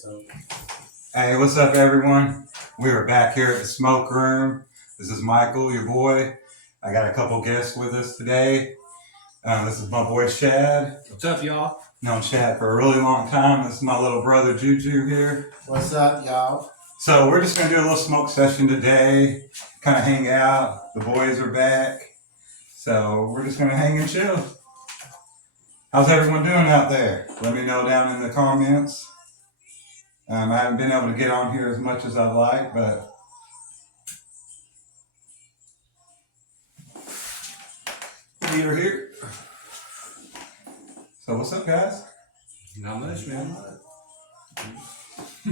so. Hey, what's up, everyone? We are back here at the smoke room. This is Michael, your boy. I got a couple guests with us today. This is my boy Shad. What's up, y'all? Known Shad for a really long time. This is my little brother Juju here. What's up, y'all? So we're just gonna do a little smoke session today. Kind of hang out. The boys are back. So we're just gonna hang and chill. How's everyone doing out there? Let me know down in the comments. I haven't been able to get on here as much as I'd like, but we are here. So what's up, guys? Not much, man.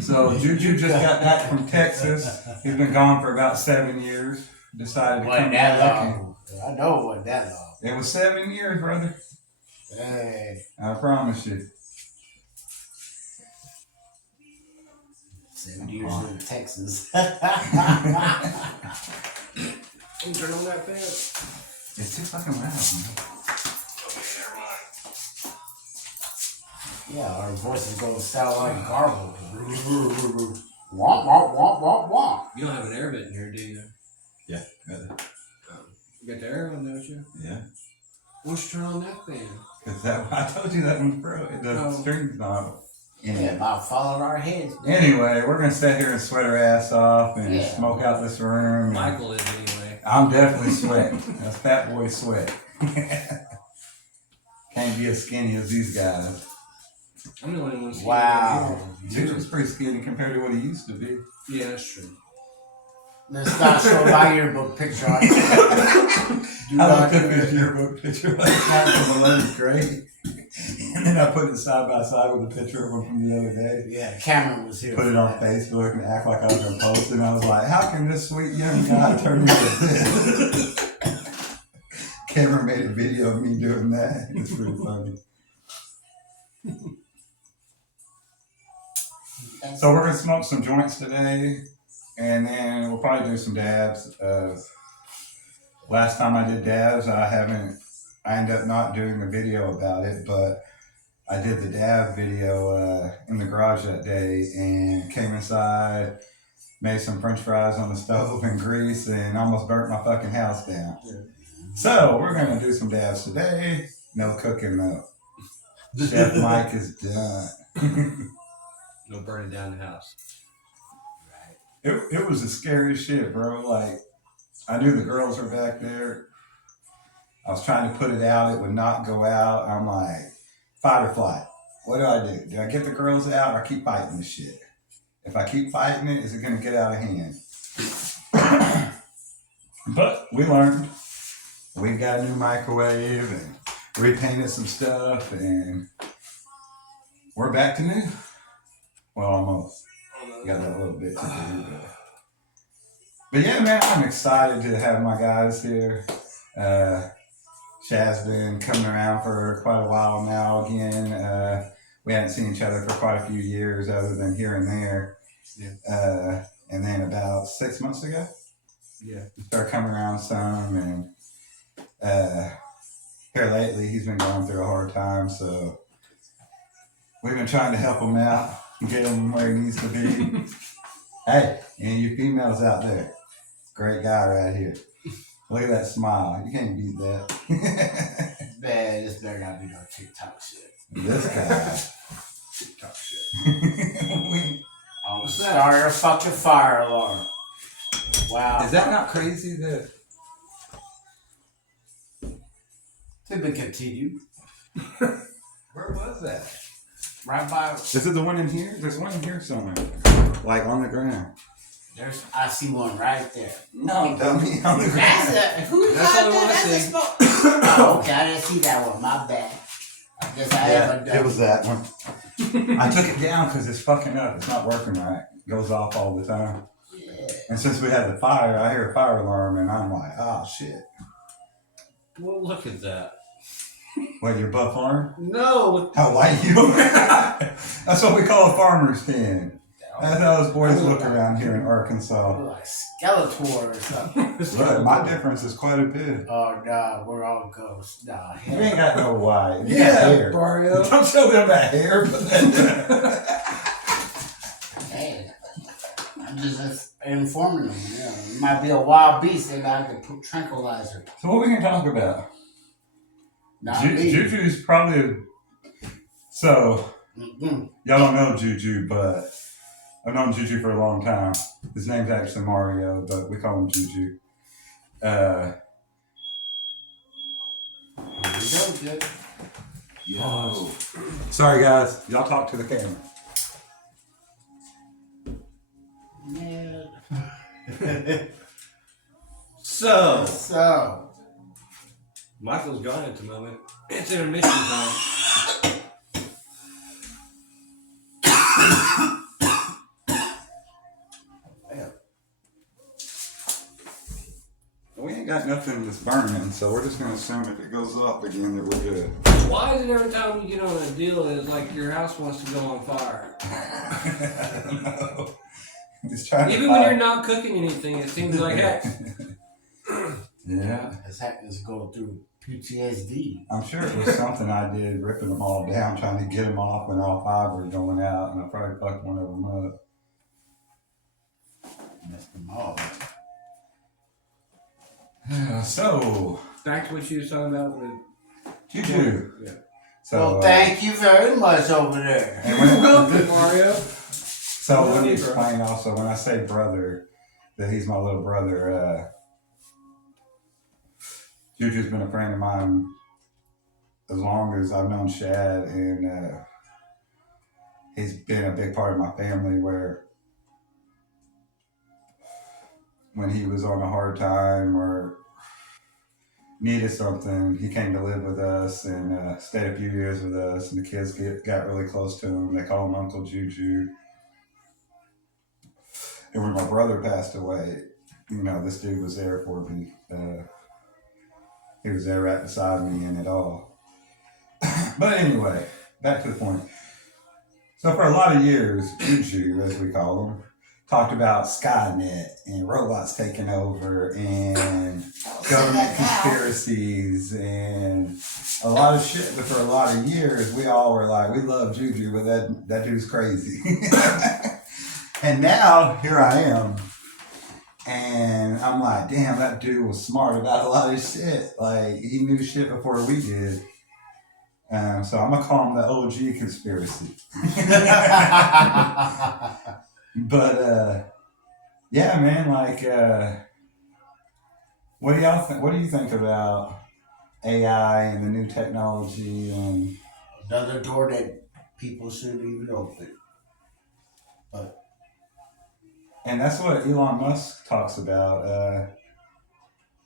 So Juju just got back from Texas. He's been gone for about 7 years. Decided to come back. I know it wasn't that long. It was 7 years, brother. Hey. I promise you. 7 years in Texas. Can you turn on that fan? It's too fucking loud, man. Yeah, our voices go sound like garble. Womp, womp, womp, womp, womp. You don't have an air vent in here, do you? Yeah, got it. You got the air on, don't you? Yeah. Why don't you turn on that fan? Cause I told you that one's broke. The string's not. Yeah, about falling our heads. Anyway, we're gonna sit here and sweat our ass off and smoke out this room. Michael is anyway. I'm definitely sweating. That's fat boy sweat. Can't be as skinny as these guys. I'm the only one who's Wow. Juju's pretty skinny compared to what he used to be. Yeah, that's true. Let's not show my yearbook picture on it. I took his yearbook picture like that from 11th grade. And then I put it side by side with a picture of him from the other day. Yeah, Cameron was here. Put it on Facebook and act like I was going to post it. And I was like, how can this sweet young guy turn into this? Cameron made a video of me doing that. It's pretty funny. So we're going to smoke some joints today. And then we'll probably do some dabs. Last time I did dabs, I ended up not doing a video about it, but I did the dab video in the garage that day and came inside, made some french fries on the stove and grease, and almost burnt my fucking house down. Yeah. So we're going to do some dabs today. No cooking though. Chef Mike is done. No burning down the house. It was the scariest shit, bro. Like, I knew the girls were back there. I was trying to put it out. It would not go out. I'm like, fight or flight. What do? Do I get the girls out or keep fighting this shit? If I keep fighting it, is it going to get out of hand? But we learned. We got a new microwave and repainted some stuff, and we're back to new. Well, almost. Got a little bit to do. But yeah, man, I'm excited to have my guys here. Shad's been coming around for quite a while now again. We hadn't seen each other for quite a few years other than here and there. Yeah. And then about 6 months ago, he started coming around some. And here lately, he's been going through a hard time. So we've been trying to help him out and get him where he needs to be. Hey, and you females out there, great guy right here. Look at that smile. You can't beat that. Man, this better not be no TikTok shit. This guy. TikTok shit. I'll start a fucking fire alarm. Wow. Is that not crazy that... To be continued. Where was that? Right by. Is it the one in here? There's one in here somewhere. Like on the ground. I see one right there. No, dummy, on the ground. That's what I want to see. Oh, okay, I didn't see that one. My bad. I guess I haven't done it. Was that one. I took it down because it's fucking up. It's not working right. It goes off all the time. Yeah. And since we had the fire, I hear a fire alarm and I'm like, oh shit. Well, look at that. What, your butt farm? No. How white you are. That's what we call a farmer's tan. That's how those boys look around here in Arkansas. Like Skeletor or something. Look, my difference is quite a bit. Oh, nah, we're all ghosts. Nah, you ain't got no white. You got hair. Mario. Don't show them that hair. But just informing them. Yeah, it might be a wild beast. They got to put tranquilizer. So what we can talk about? Not me. Juju's probably so. Mm-mm. Y'all don't know Juju, but I've known Juju for a long time. His name's actually Mario, but we call him Juju. Here we go, kid. Yo. Sorry, guys. Y'all talk to the camera. Yeah. So, Michael's gone at the moment. It's intermission time. We ain't got nothing that's burning, so we're just gonna assume if it goes up again that we're good. Why is it every time you get on a deal, it's like your house wants to go on fire? I don't know. He's trying Even to when you're not cooking anything, it seems like heck. Yeah. It's going through PTSD. I'm sure it was something I did, ripping them all down, trying to get them off when all five were going out, and I probably fucked one of them up. Messed them all. So, Back to what you were talking about with Juju. Yeah. So, Well, thank you very much over there. and when- Mario. So let me explain also, when I say brother, that he's my little brother, Juju's been a friend of mine as long as I've known Shad, and he's been a big part of my family where when he was on a hard time or needed something, he came to live with us and stayed a few years with us, and the kids got really close to him. They call him Uncle Juju. And when my brother passed away, this dude was there for me. He was there right beside me in it all. But anyway, back to the point. So for a lot of years, Juju, as we call him, talked about Skynet and robots taking over and government conspiracies and a lot of shit. But for a lot of years, we all were like, we love Juju, but that dude's crazy. And now, here I am. And I'm like, damn, that dude was smart about a lot of shit. Like, he knew shit before we did. So I'm going to call him the OG conspiracy. But, yeah, man, like, what do y'all think? What do you think about AI and the new technology and Another door that people shouldn't even open. And that's what Elon Musk talks about.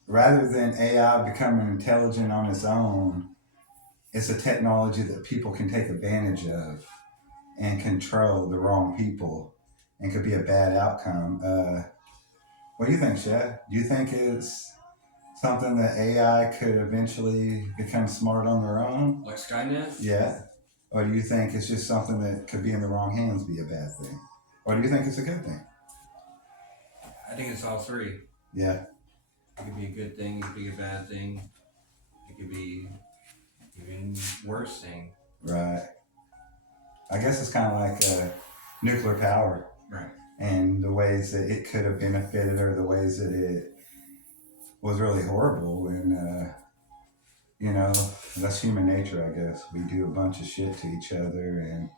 Rather than AI becoming intelligent on its own, it's a technology that people can take advantage of and control the wrong people and could be a bad outcome. What do you think, Shad? Do you think it's something that AI could eventually become smart on their own? Like Skynet? Yeah. Or do you think it's just something that could be in the wrong hands be a bad thing? Or do you think it's a good thing? I think it's all three. Yeah. It could be a good thing, it could be a bad thing, it could be even worse thing. Right. I guess it's kind of like nuclear power. Right. And the ways that it could have benefited or the ways that it was really horrible. And, that's human nature, I guess. We do a bunch of shit to each other and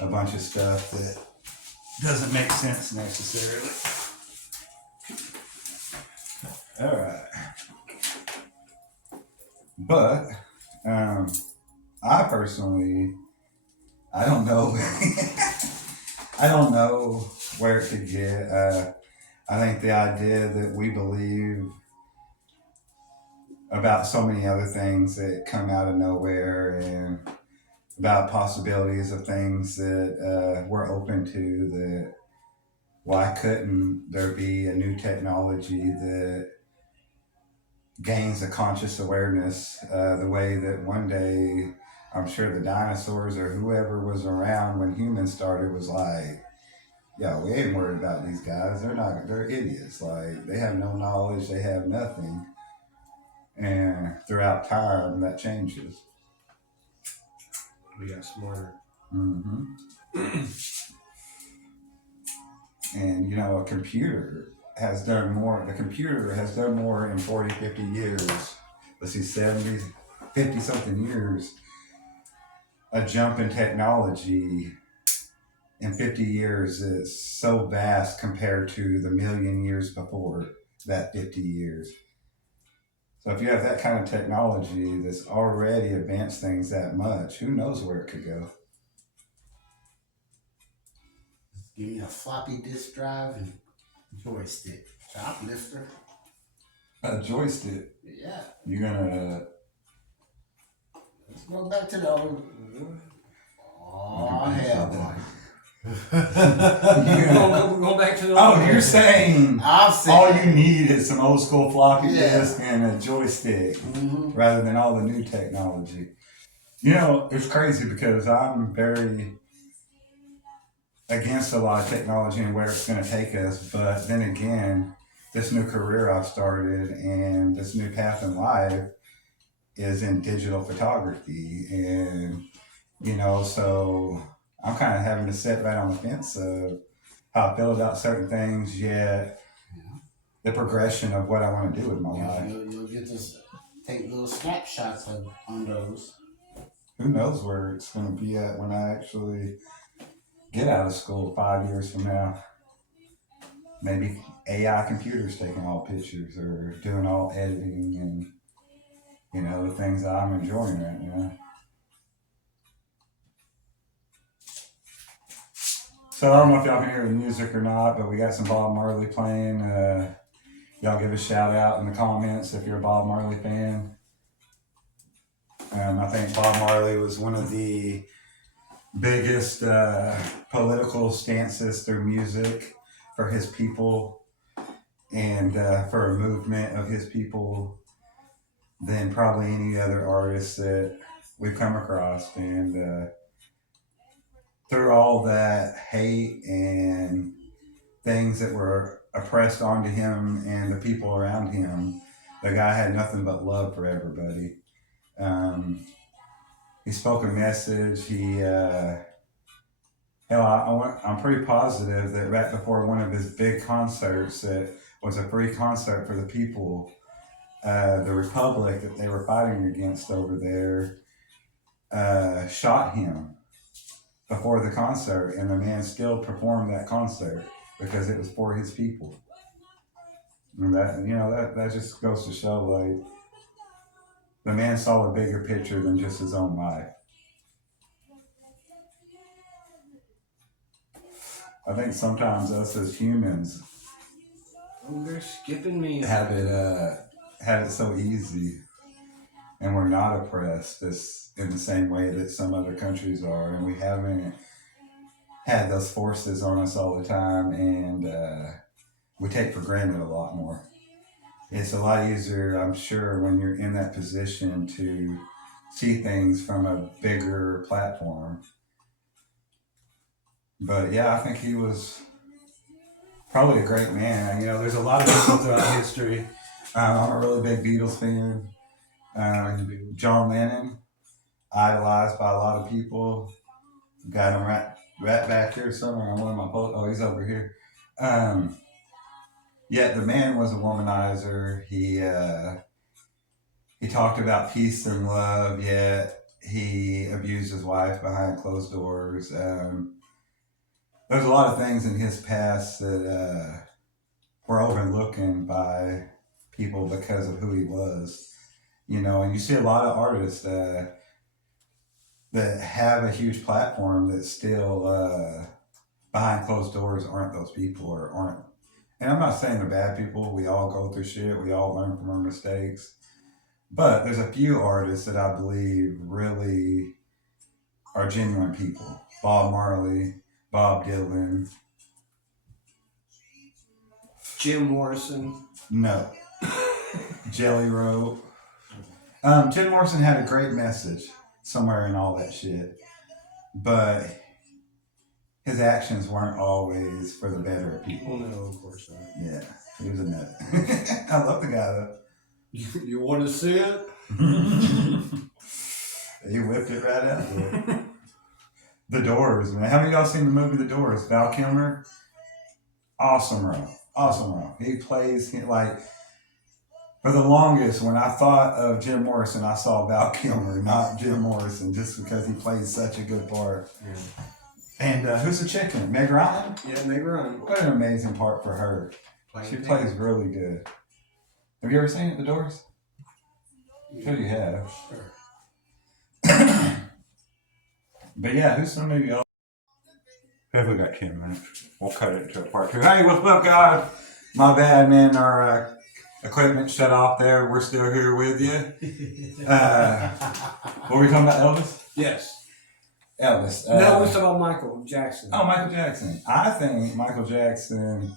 a bunch of stuff that doesn't make sense necessarily. All right. But I personally, I don't know. I don't know where it could get. I think the idea that we believe about so many other things that come out of nowhere and about possibilities of things that we're open to, that why couldn't there be a new technology that gains a conscious awareness the way that one day I'm sure the dinosaurs or whoever was around when humans started was like, yeah, we ain't worried about these guys. They're idiots. Like, they have no knowledge. They have nothing. And throughout time, that changes. We got smarter. Mm-hmm. And, a computer has done more. The computer has done more in 40, 50 years. Let's see, 70, 50 something years. A jump in technology in 50 years is so vast compared to the million years before that 50 years. So if you have that kind of technology that's already advanced things that much, who knows where it could go? Give me a floppy disk drive and joystick. Shoplifter. A joystick. Yeah. You're gonna. Let's go back to the old. Oh, hell, boy. We're going back to the. Oh, you're saying I'm saying all you need is some old school floppy Yeah. disk and a joystick Mhm. rather than all the new technology. It's crazy because I'm very against a lot of technology and where it's going to take us. But then again, this new career I've started and this new path in life is in digital photography. And, so I'm kind of having to sit right on the fence of how I feel about certain things, yet the progression of what I want to do with my life. You'll get to take little snapshots on those. Who knows where it's going to be at when I actually get out of school 5 years from now. Maybe AI computers taking all pictures or doing all editing and, the things that I'm enjoying right now. So I don't know if y'all can hear the music or not, but we got some Bob Marley playing. Y'all give a shout out in the comments if you're a Bob Marley fan. I think Bob Marley was one of the biggest political stances through music for his people and for a movement of his people than probably any other artist that we've come across. And through all that hate and things that were oppressed onto him and the people around him, the guy had nothing but love for everybody. He spoke a message. I'm pretty positive that right before one of his big concerts, that was a free concert for the people, the republic that they were fighting against over there shot him before the concert, and the man still performed that concert because it was for his people. And that just goes to show, like, the man saw a bigger picture than just his own life. I think sometimes us as humans They're skipping me. have it so easy, and we're not oppressed this in the same way that some other countries are, and we haven't had those forces on us all the time, and we take for granted a lot more. It's a lot easier, I'm sure, when you're in that position to see things from a bigger platform. But yeah, I think he was probably a great man. There's a lot of people throughout history. I'm a really big Beatles fan. John Lennon, idolized by a lot of people. Got him right back here somewhere on one of my posts. Oh, he's over here. Yet the man was a womanizer. He talked about peace and love, yet he abused his wife behind closed doors. There's a lot of things in his past that were overlooking by people because of who he was. And you see a lot of artists that have a huge platform that still behind closed doors aren't those people or aren't. And I'm not saying they're bad people. We all go through shit. We all learn from our mistakes. But there's a few artists that I believe really are genuine people. Bob Marley, Bob Dylan. Jim Morrison. No. Jelly Roll. Jim Morrison had a great message somewhere in all that shit. But his actions weren't always for the better of people. Oh, no, of course not. Yeah, he was a nut. I love the guy, though. You want to see it? He whipped it right out there. The Doors, man. How many of y'all seen the movie The Doors? Val Kilmer? Awesome role. Awesome role. He plays like for the longest when I thought of Jim Morrison, I saw Val Kilmer, not Jim Morrison, just because he plays such a good part. Yeah. And who's the chicken? Meg Ryan? Yeah, Meg Ryan. What an amazing part for her. She plays really good. Have you ever seen it, The Doors? Sure you have. Sure. But yeah, who's some maybe else? If we got 10 minutes, we'll cut it to a part two. Hey, what's up, guys? My bad, man. Our equipment shut off there. We're still here with you. What were we talking about, Elvis? Yes. Elvis. No, we're talking about Michael Jackson. Oh, Michael Jackson. I think Michael Jackson,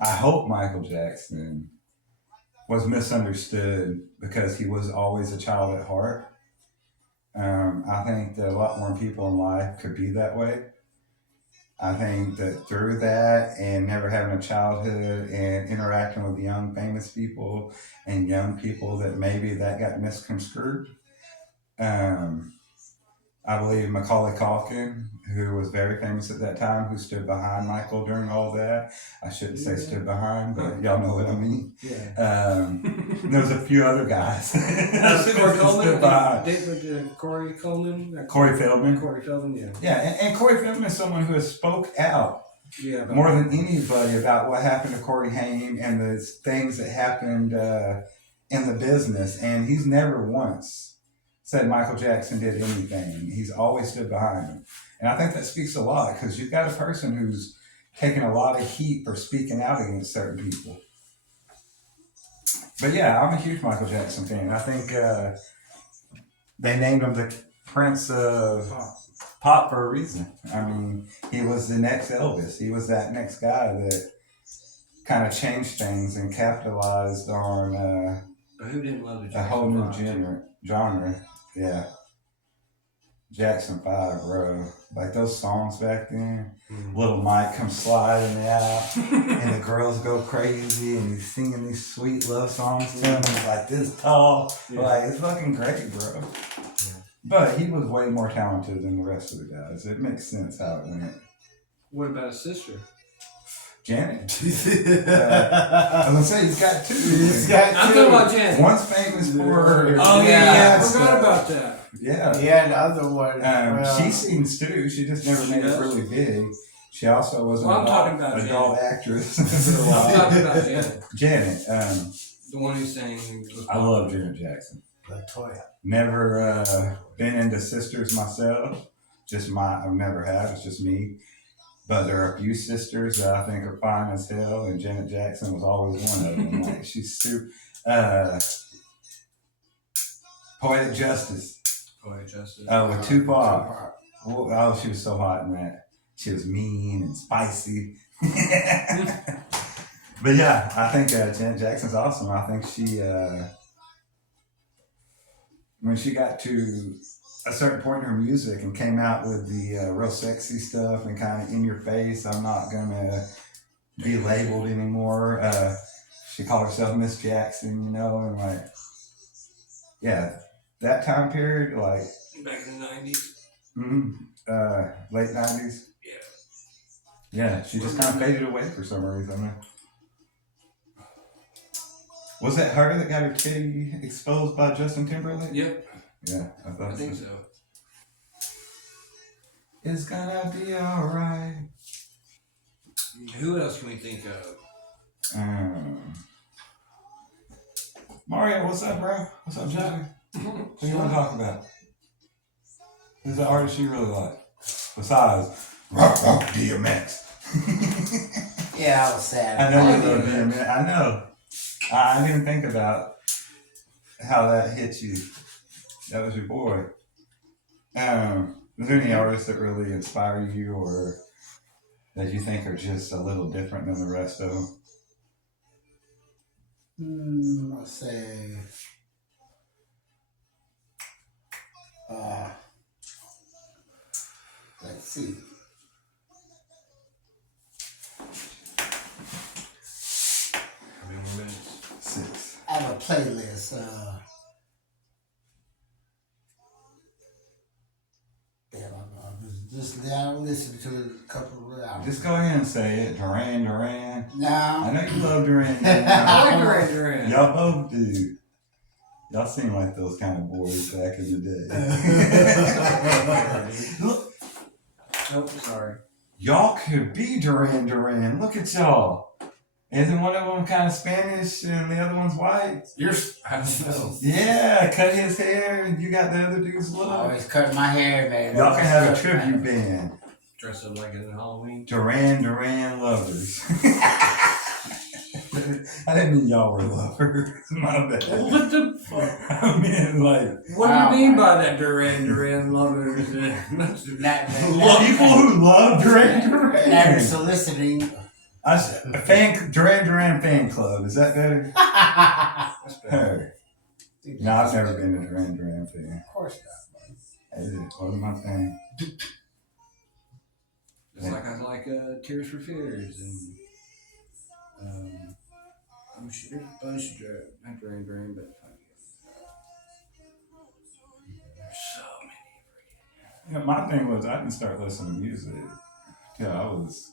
I hope Michael Jackson was misunderstood because he was always a child at heart. I think that a lot more people in life could be that way. I think that through that and never having a childhood and interacting with young famous people and young people that maybe that got misconstrued. I believe Macaulay Culkin, who was very famous at that time, who stood behind Michael during all that. I shouldn't say stood behind, but y'all know what I mean. Yeah. There was a few other guys. Corey stood behind. Corey Coleman? Corey Feldman. Corey Feldman, yeah. Yeah, and Corey Feldman is someone who has spoke out more than anybody about what happened to Corey Haim and the things that happened in the business. And he's never once said Michael Jackson did anything. He's always stood behind him. And I think that speaks a lot because you've got a person who's taken a lot of heat for speaking out against certain people. But yeah, I'm a huge Michael Jackson fan. I think they named him the Prince of Pop for a reason. I mean, he was the next Elvis. He was that next guy that kind of changed things and capitalized on But who didn't love the a Jackson whole new 5? genre. Yeah. Jackson 5, bro. Like those songs back then. Mm-hmm. Little Mike comes sliding out, and the girls go crazy, and he's singing these sweet love songs to him. He's like this tall. Yeah. Like, it's fucking great, bro. Yeah. But he was way more talented than the rest of the guys. It makes sense how it went. What about his sister? Janet. I was gonna say he's got two. I'm talking about Janet. One's famous for. Oh yeah, I forgot about that. Yeah. Yeah, the other one. She sings too. She just never made it really big. She also was an Well, I'm talking about adult Janet. actress for a I'm while. talking about Janet. Janet. The one who sang. I love Janet Jackson. Latoya. Never been into sisters myself. I've never have. It's just me. But there are a few sisters that I think are fine as hell, and Janet Jackson was always one of them. Like, she's super. Poetic Justice. Poetic Justice. With Tupac. Oh, she was so hot in that. She was mean and spicy. But yeah, I think Janet Jackson's awesome. I think she, when she got to a certain point in her music and came out with the real sexy stuff and kind of in your face, I'm not gonna be labeled anymore. She called herself Miss Jackson, and like, yeah, that time period, like Back in the 90s. Late 90s. Yeah, she just kind of faded away for some reason. Was it her that got her titty exposed by Justin Timberlake? Yep. Yeah, I think so. It's gonna be alright. Who else can we think of? Mario, what's up, bro? What's up, Johnny? What do you want to talk about? Who's the artist you really like? Besides, DMX. Yeah, I was sad. I know you love DMX. I know. I didn't think about how that hit you. That was your boy. Is there any artists that really inspire you or that you think are just a little different than the rest of them? I'll say, let's see. How many more minutes? 6. I have a playlist. Damn, Just now listen to a couple of hours. Just go ahead and say it. Duran Duran. I Now, know you love Duran Duran. I like Duran Duran. Y'all both do. Y'all seem like those kind of boys back in the day. Look, Oh, sorry. y'all could be Duran Duran. Look at y'all. Isn't one of them kind of Spanish and the other one's white? I don't know. Yeah, cut his hair and you got the other dude's I look. always cut my hair, man. Y'all can have a tribute band. Dress up like it in Halloween. Duran Duran lovers. I didn't mean y'all were lovers. My bad. What the fuck? I mean, like, What do you mean by that Duran Duran lovers? people who love Duran Never Duran. soliciting. I said, Duran Duran fan club. Is that better? That's better. No, I've never been a Duran Duran fan. Of course It wasn't my thing. Just like I like Tears for Fears and I'm sure there's a bunch of not Duran Duran, but there's so many. Yeah, my thing was I didn't start listening to music till I was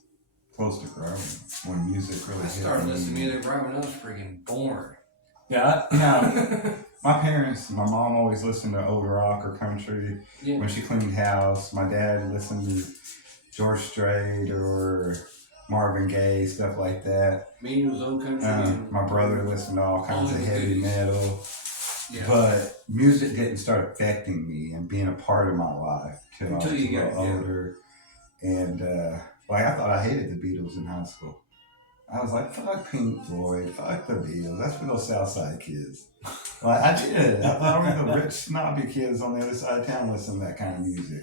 close to growing. When music really I hit started me. listening to music right when I was freaking born. Yeah, my parents, my mom always listened to old rock or country Yeah. when she cleaned house. My dad listened to George Strait or Marvin Gaye, stuff like that. Me, it was old country. My brother listened to all kinds of heavy metal. Yeah. But music didn't start affecting me and being a part of my life till I was a you little got older. And like I thought I hated the Beatles in high school. I was like, fuck Pink Floyd, fuck the Beatles. That's for those Southside kids. Like I did. I thought we were the rich, snobby kids on the other side of town listening to that kind of music.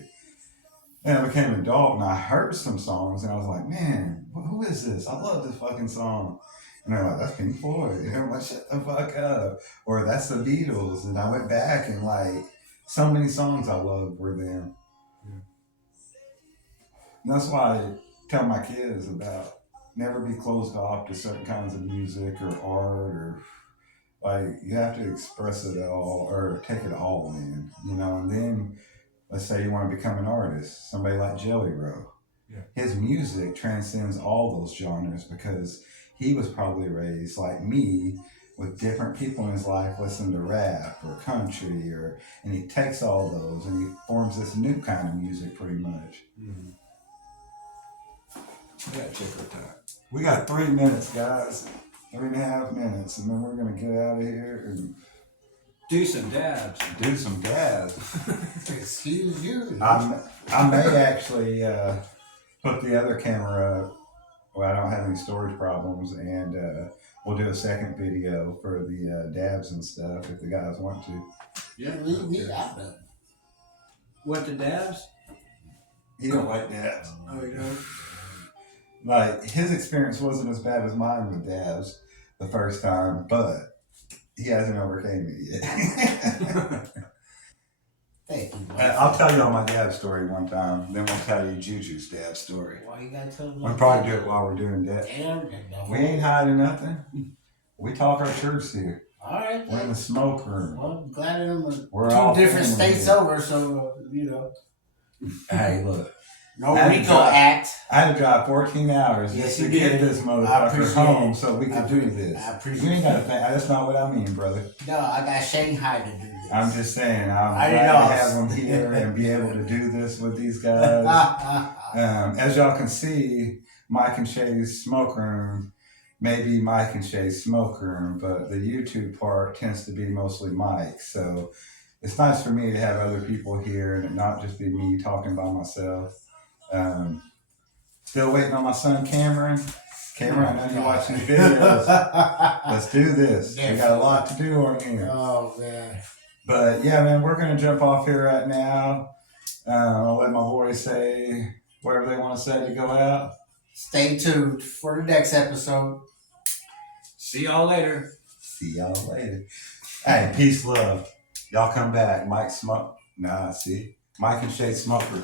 And I became an adult and I heard some songs and I was like, man, who is this? I love this fucking song. And they're like, that's Pink Floyd. And I'm like, shut the fuck up. Or that's the Beatles. And I went back and like, so many songs I loved were them. Yeah. And that's why I tell my kids about never be closed off to certain kinds of music or art or like you have to express it all or take it all in, you know, and then let's say you want to become an artist, somebody like Jelly Roll. Yeah. His music transcends all those genres because he was probably raised like me with different people in his life listening to rap or country and he takes all those and he forms this new kind of music pretty much. Mm-hmm. We got check our time. We got 3 minutes, guys. 3.5 minutes, and then we're gonna get out of here and Do some dabs. do some dabs. Excuse you. I may actually put the other camera up. Well, I don't have any storage problems, and we'll do a second video for the dabs and stuff if the guys want to. Yeah. Leave me out of it. What, the dabs? He don't like dabs. Oh, you know? Like his experience wasn't as bad as mine with dabs the first time, but he hasn't overcame it yet. Thank you. I'll tell you all my dab story one time, then we'll tell you Juju's dab story. Why you gotta tell me? We'll probably do it while we're doing that. Damn. We ain't hiding nothing. We talk our truths here. All right. We're in the smoke room. Well, I'm glad I'm We're all two different family states here. over, so you know. Hey, look. No Had to Rico drive- Act. I had to drive 14 hours Yes, just to you get did. this I motherfucker appreciate home it. so we could do this. I You appreciate ain't got to it. think. That's not what I mean, brother. No, I got Shanghai to do this. I'm just saying, I'm I glad know. to have them here and be able to do this with these guys. As y'all can see, Mike and Shay's smoke room may be Mike and Shay's smoke room, but the YouTube part tends to be mostly Mike. So it's nice for me to have other people here and it not just be me talking by myself. Still waiting on my son Cameron. Cameron, I know you watch these videos. Let's do this. We got a lot to do on here. Oh man. But yeah, man, we're gonna jump off here right now. I'll let my boys say whatever they want to say to go out. Stay tuned for the next episode. See y'all later. See y'all later. Hey, peace, love. Y'all come back. Mike Smoke. Nah, see? Mike and Shay Smoker.